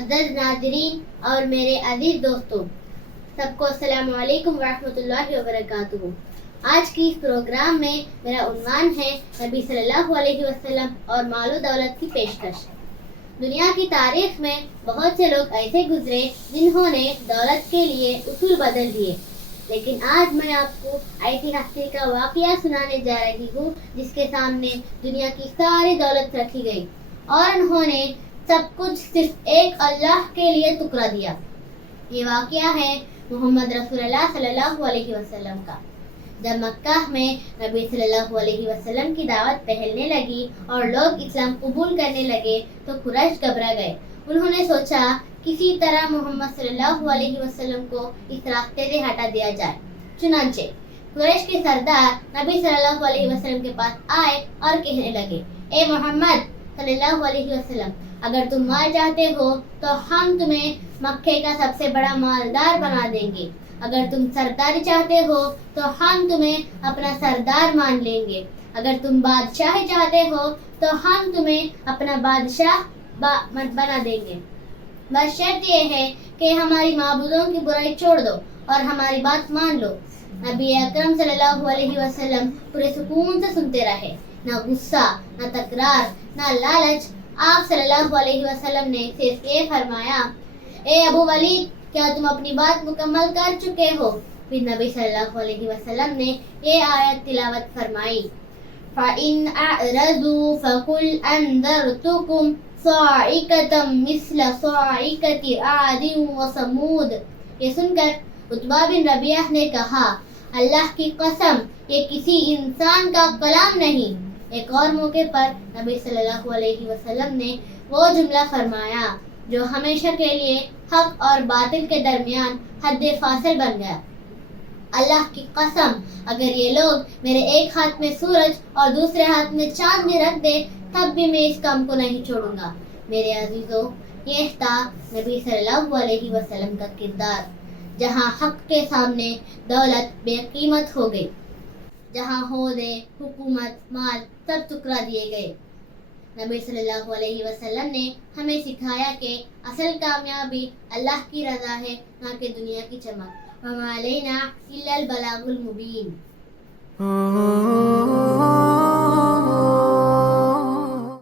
معزز ناظرین اور میرے عزیز دوستوں، سب کو السلام علیکم ورحمۃ اللہ وبرکاتہ۔ آج کی اس پروگرام میں میرا عنوان ہے نبی صلی اللہ علیہ وسلم اور مال و دولت کی پیشکش۔ دنیا کی تاریخ میں بہت سے لوگ ایسے گزرے جنہوں نے دولت کے لیے اصول بدل دیے، لیکن آج میں آپ کو ایسی ہستی کا واقعہ سنانے جا رہی ہوں جس کے سامنے دنیا کی ساری دولت رکھی گئی اور انہوں نے سب کچھ صرف ایک اللہ کے لیے ٹکرا دیا۔ یہ واقعہ ہے محمد رسول اللہ صلی اللہ علیہ وسلم کا۔ جب مکہ میں نبی صلی اللہ علیہ وسلم کی دعوت پھیلنے لگی اور لوگ اسلام قبول کرنے لگے تو قریش گھبرا گئے۔ انہوں نے سوچا کسی طرح محمد صلی اللہ علیہ وسلم کو اس راستے سے ہٹا دیا جائے۔ چنانچہ قریش کے سردار نبی صلی اللہ علیہ وسلم کے پاس آئے اور کہنے لگے، اے محمد صلی اللہ علیہ وسلم، اگر تم مال چاہتے ہو تو ہم تمہیں مکے کا سب سے بڑا مالدار بنا دیں گے۔ اگر تم سرداری چاہتے ہو تو ہم تمہیں اپنا سردار مان لیں گے۔ اگر تم بادشاہی چاہتے ہو تو ہم تمہیں اپنا بادشاہ بنا دیں گے، بس شرط یہ ہے کہ ہماری معبودوں کی برائی چھوڑ دو اور ہماری بات مان لو۔ نبی اکرم صلی اللہ علیہ وسلم پورے سکون سے سنتے رہے، نہ غصہ، نہ تکرار، نہ لالچ۔ آپ صلی اللہ علیہ وسلم نے صرف یہ فرمایا، اے ابو ولید، کیا تم اپنی بات مکمل کر چکے ہو؟ پھر نبی صلی اللہ علیہ وسلم نے یہ آیت تلاوت فرمائی، فَإِنْ أَعْرَضُوا فَقُلْ أَنذَرْتُكُمْ صَاعِقَةً مِثْلَ صَاعِقَةِ عَادٍ وَثَمُودَ۔ یہ سن کر عتبہ بن ربیعہ نے کہا، اللہ کی قسم، یہ کسی انسان کا کلام نہیں۔ ایک اور موقع پر نبی صلی اللہ علیہ وسلم نے وہ جملہ فرمایا جو ہمیشہ کے لیے حق اور باطل کے درمیان حد فاصل بن گیا، اللہ کی قسم، اگر یہ لوگ میرے ایک ہاتھ میں سورج اور دوسرے ہاتھ میں چاند بھی رکھ دے تب بھی میں اس کام کو نہیں چھوڑوں گا۔ میرے عزیزوں، یہ تھا نبی صلی اللہ علیہ وسلم کا کردار۔ جہاں حق کے سامنے دولت بے قیمت ہو گئی، جہاں عہدے، حکومت، مال سب ٹکرا دیے گئے، نبی صلی اللہ علیہ وسلم نے ہمیں سکھایا کہ اصل کامیابی اللہ کی رضا ہے، نہ کہ دنیا کی چمک۔ وَمَا عَلَيْنَا إِلَّا الْبَلَاغُ الْمُبِينُ۔